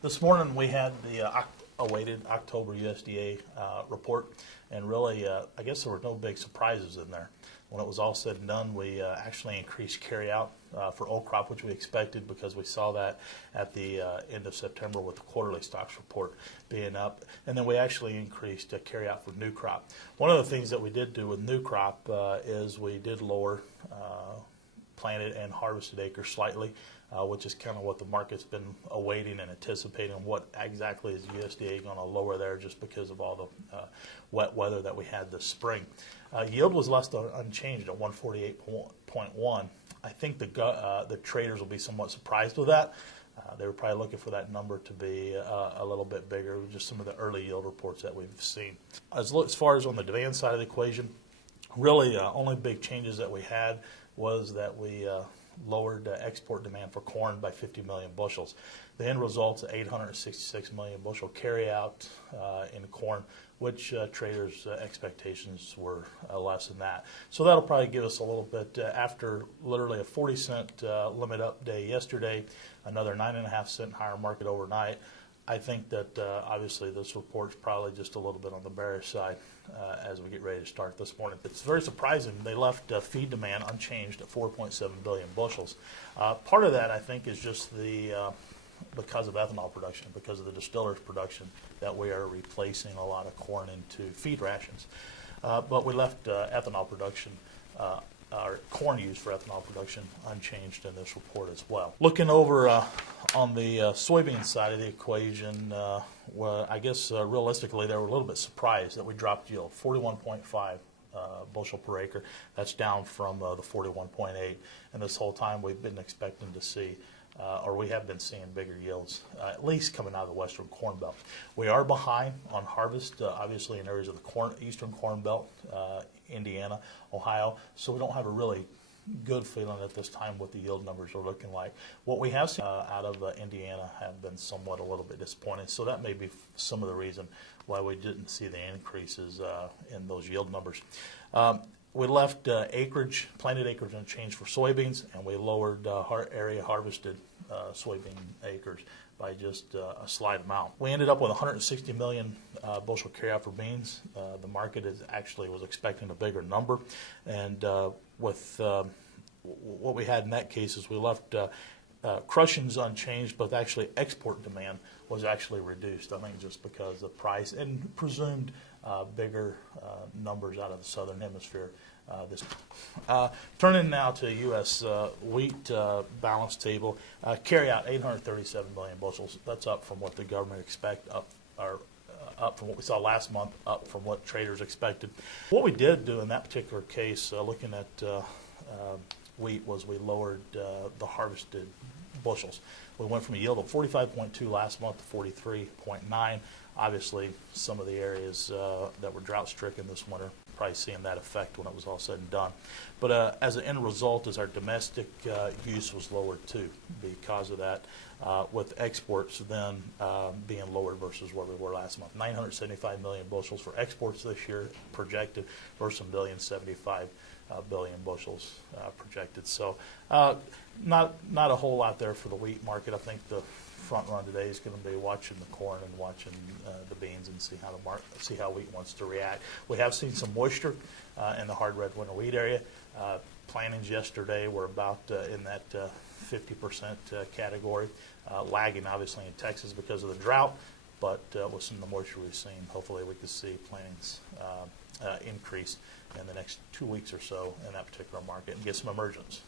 This morning we had the awaited October USDA report, and really, I guess there were no big surprises in there. When it was all said and done, we actually increased carryout for old crop, which we expected because we saw that at the end of September with the quarterly stocks report being up. And then we actually increased carryout for new crop. One of the things that we did do with new crop is we did lower planted and harvested acres slightly, which is kind of what the market's been awaiting and anticipating. What exactly is USDA going to lower there just because of all the wet weather that we had this spring. Yield was less unchanged at 148.1. I think the traders will be somewhat surprised with that. They were probably looking for that number to be a little bit bigger, just some of the early yield reports that we've seen. As far as on the demand side of the equation, really only big changes that we had was that we lowered export demand for corn by 50 million bushels. The end result's 866 million bushel carryout in corn, which traders' expectations were less than that. So that'll probably give us a little bit, after literally a 40-cent limit up day yesterday, another 9.5-cent higher market overnight. I think that obviously this report's probably just a little bit on the bearish side as we get ready to start this morning. It's very surprising. They left feed demand unchanged at 4.7 billion bushels. Part of that, I think, is just because of ethanol production, because of the distillers' production, that we are replacing a lot of corn into feed rations. But we left ethanol production, our corn used for ethanol production, unchanged in this report as well. Looking over on the soybean side of the equation, well, I guess realistically they were a little bit surprised that we dropped yield, 41.5 bushel per acre. That's down from the 41.8, and this whole time we've been expecting to see or we have been seeing bigger yields, at least coming out of the western corn belt. We are behind on harvest, obviously in areas of the eastern corn belt, Indiana, Ohio, so we don't have a really good feeling at this time what the yield numbers are looking like. What we have seen out of Indiana have been somewhat a little bit disappointing, so that may be some of the reason why we didn't see the increases in those yield numbers. We left planted acreage unchanged for soybeans, and we lowered area harvested soybean acres by just a slight amount. We ended up with 160 million bushel carryout for beans. The market was expecting a bigger number, and with what we had in that case is we left crushings unchanged, but actually export demand was actually reduced. I think just because of price and presumed bigger numbers out of the southern hemisphere. Turning now to U.S. wheat balance table, carryout 837 million bushels. That's up from what the government up from what we saw last month, up from what traders expected. What we did do in that particular case, looking at wheat, was we lowered the harvested bushels. We went from a yield of 45.2 last month to 43.9. Obviously, some of the areas that were drought-stricken this winter, probably seeing that effect when it was all said and done. But as an end result, is our domestic use was lowered too because of that, with exports then being lowered versus where we were last month. 975 million bushels for exports this year projected versus 1.075 billion bushels projected. So not a whole lot there for the wheat market. I think the front run today is going to be watching the corn and watching the beans and see how wheat wants to react. We have seen some moisture in the hard red winter wheat area. Plantings yesterday were about in that 50% category, lagging obviously in Texas because of the drought, but with some of the moisture we've seen, hopefully we could see plantings increase in the next 2 weeks or so in that particular market and get some emergence.